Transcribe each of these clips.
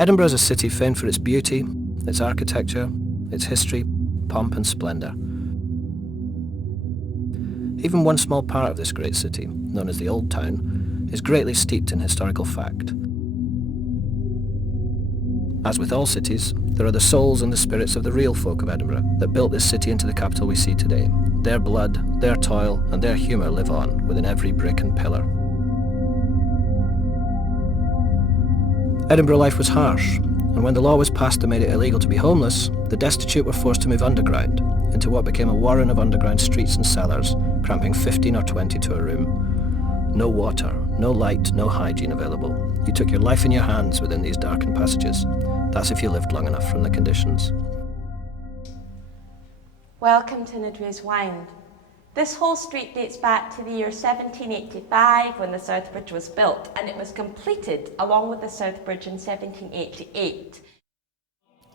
Edinburgh is a city famed for its beauty, its architecture, its history, pomp and splendour. Even one small part of this great city, known as the Old Town, is greatly steeped in historical fact. As with all cities, there are the souls and the spirits of the real folk of Edinburgh that built this city into the capital we see today. Their blood, their toil, and their humour live on within every brick and pillar. Edinburgh life was harsh, and when the law was passed that made it illegal to be homeless, the destitute were forced to move underground, into what became a warren of underground streets and cellars, cramping 15 or 20 to a room. No water, no light, no hygiene available. You took your life in your hands within these darkened passages. That's if you lived long enough from the conditions. Welcome to Nidwa's Wynd. This whole street dates back to the year 1785 when the South Bridge was built, and it was completed along with the South Bridge in 1788.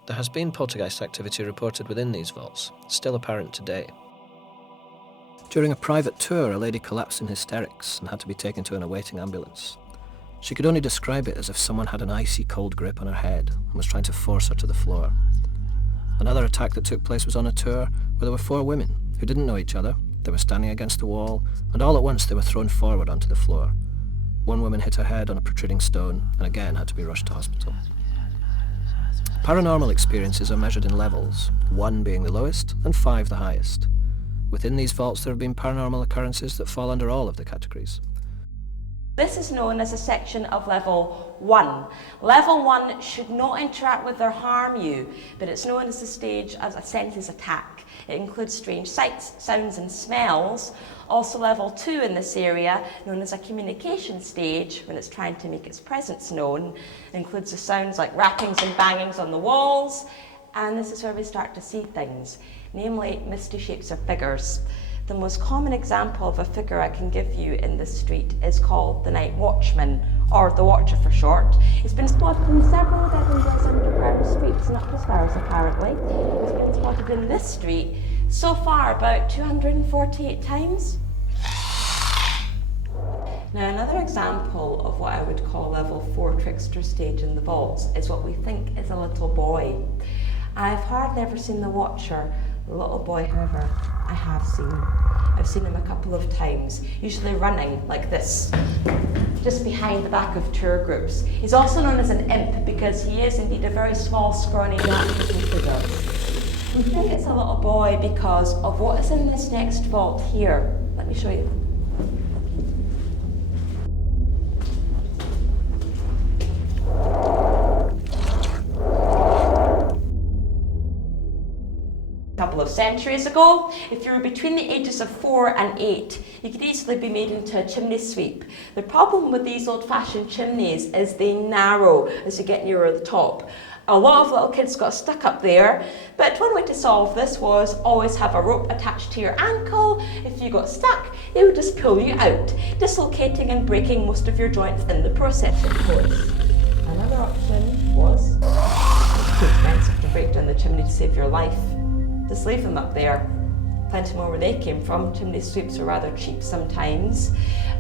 There has been poltergeist activity reported within these vaults, still apparent today. During a private tour, a lady collapsed in hysterics and had to be taken to an awaiting ambulance. She could only describe it as if someone had an icy cold grip on her head and was trying to force her to the floor. Another attack that took place was on a tour where there were 4 women who didn't know each other. They were standing against the wall, and all at once they were thrown forward onto the floor. One woman hit her head on a protruding stone and again had to be rushed to hospital. Paranormal experiences are measured in levels, 1 being the lowest and 5 the highest. Within these vaults there have been paranormal occurrences that fall under all of the categories. This is known as a section of level 1. Level 1 should not interact with or harm you, but it's known as the stage as a senses attack. It includes strange sights, sounds and smells. Also level 2 in this area, known as a communication stage, when it's trying to make its presence known, includes the sounds like rappings and bangings on the walls, and this is where we start to see things, namely misty shapes or figures. The most common example of a figure I can give you in this street is called the Night Watchman, or the Watcher for short. It's been spotted in several of Edinburgh's underground streets, not just ours apparently. It's been spotted in this street so far about 248 times. Now another example of what I would call level 4 trickster stage in the vaults is what we think is a little boy. I've hardly ever seen the Watcher. The little boy, however, I have seen. I've seen him a couple of times, usually running like this, just behind the back of tour groups. He's also known as an imp because he is indeed a very small, scrawny, black-looking figure. We think it's a little boy because of what is in this next vault here. Let me show you. Couple of centuries ago, if you were between the ages of 4 and 8, you could easily be made into a chimney sweep. The problem with these old-fashioned chimneys is they narrow as you get nearer the top. A lot of little kids got stuck up there, but one way to solve this was always have a rope attached to your ankle. If you got stuck, they would just pull you out, dislocating and breaking most of your joints in the process, of course. Another option was too expensive to break down the chimney to save your life. Just leave them up there. Plenty more where they came from. Chimney sweeps are rather cheap sometimes.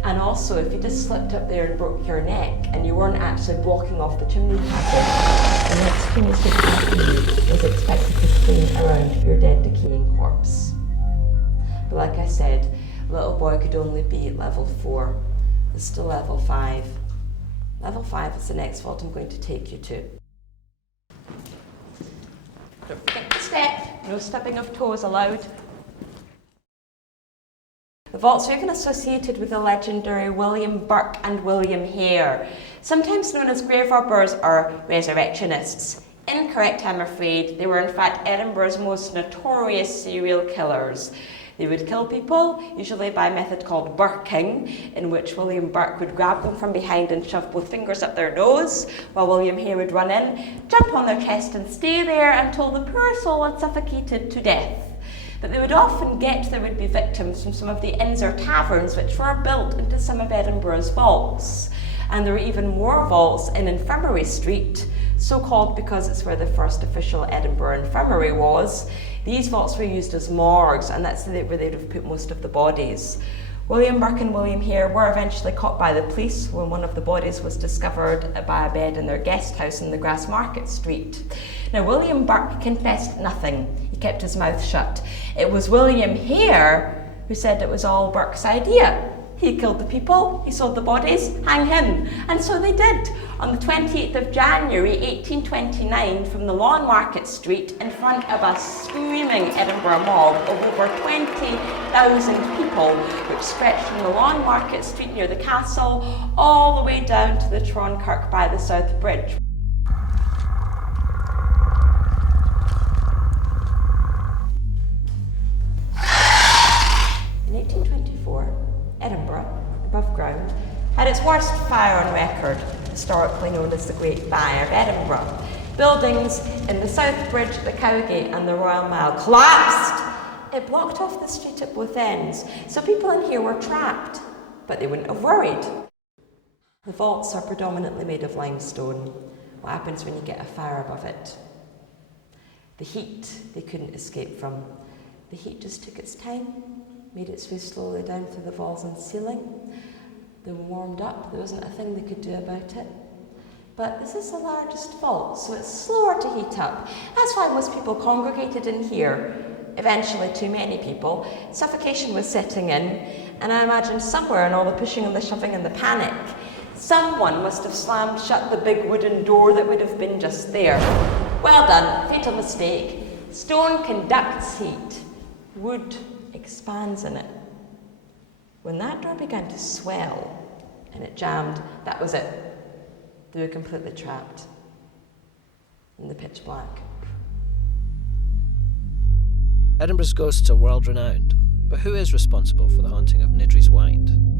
And also, if you just slipped up there and broke your neck and you weren't actually blocking off the chimney passage, the next chimney sweep after you was expected to clean around your dead, decaying corpse. But like I said, little boy could only be at level 4. There's still level 5. Level 5 is the next vault I'm going to take you to. Don't forget to step, no stubbing of toes allowed. The vaults are even associated with the legendary William Burke and William Hare, sometimes known as grave robbers or resurrectionists. Incorrect, I'm afraid. They were in fact Edinburgh's most notorious serial killers. They would kill people, usually by a method called burking, in which William Burke would grab them from behind and shove both fingers up their nose, while William Hare would run in, jump on their chest and stay there until the poor soul had suffocated to death. But they would often get their would-be victims from some of the inns or taverns which were built into some of Edinburgh's vaults. And there were even more vaults in Infirmary Street, so called because it's where the first official Edinburgh infirmary was. These vaults were used as morgues, and that's where they'd have put most of the bodies. William Burke and William Hare were eventually caught by the police when one of the bodies was discovered by a bed in their guest house in the Grassmarket Street. Now, William Burke confessed nothing. He kept his mouth shut. It was William Hare who said it was all Burke's idea. He killed the people, he sold the bodies, hang him. And so they did. On the 28th of January 1829, from the Lawn Market Street, in front of a screaming Edinburgh mob of over 20,000 people, which stretched from the Lawn Market Street near the castle all the way down to the Tronkirk by the South Bridge. In 1824, Edinburgh, above ground, had its worst fire on record, historically known as the Great Fire of Edinburgh. Buildings in the South Bridge, the Cowgate and the Royal Mile collapsed. It blocked off the street at both ends, so people in here were trapped, but they wouldn't have worried. The vaults are predominantly made of limestone. What happens when you get a fire above it? The heat they couldn't escape from. The heat just took its time, made its way slowly down through the walls and ceiling. They warmed up, there wasn't a thing they could do about it. But this is the largest vault, so it's slower to heat up. That's why most people congregated in here. Eventually, too many people. Suffocation was setting in, and I imagine somewhere in all the pushing and the shoving and the panic, someone must have slammed shut the big wooden door that would have been just there. Well done, fatal mistake. Stone conducts heat. Wood expands in it. When that door began to swell and it jammed, that was it. They were completely trapped in the pitch black. Edinburgh's ghosts are world renowned, but who is responsible for the haunting of Nidri's Wynd?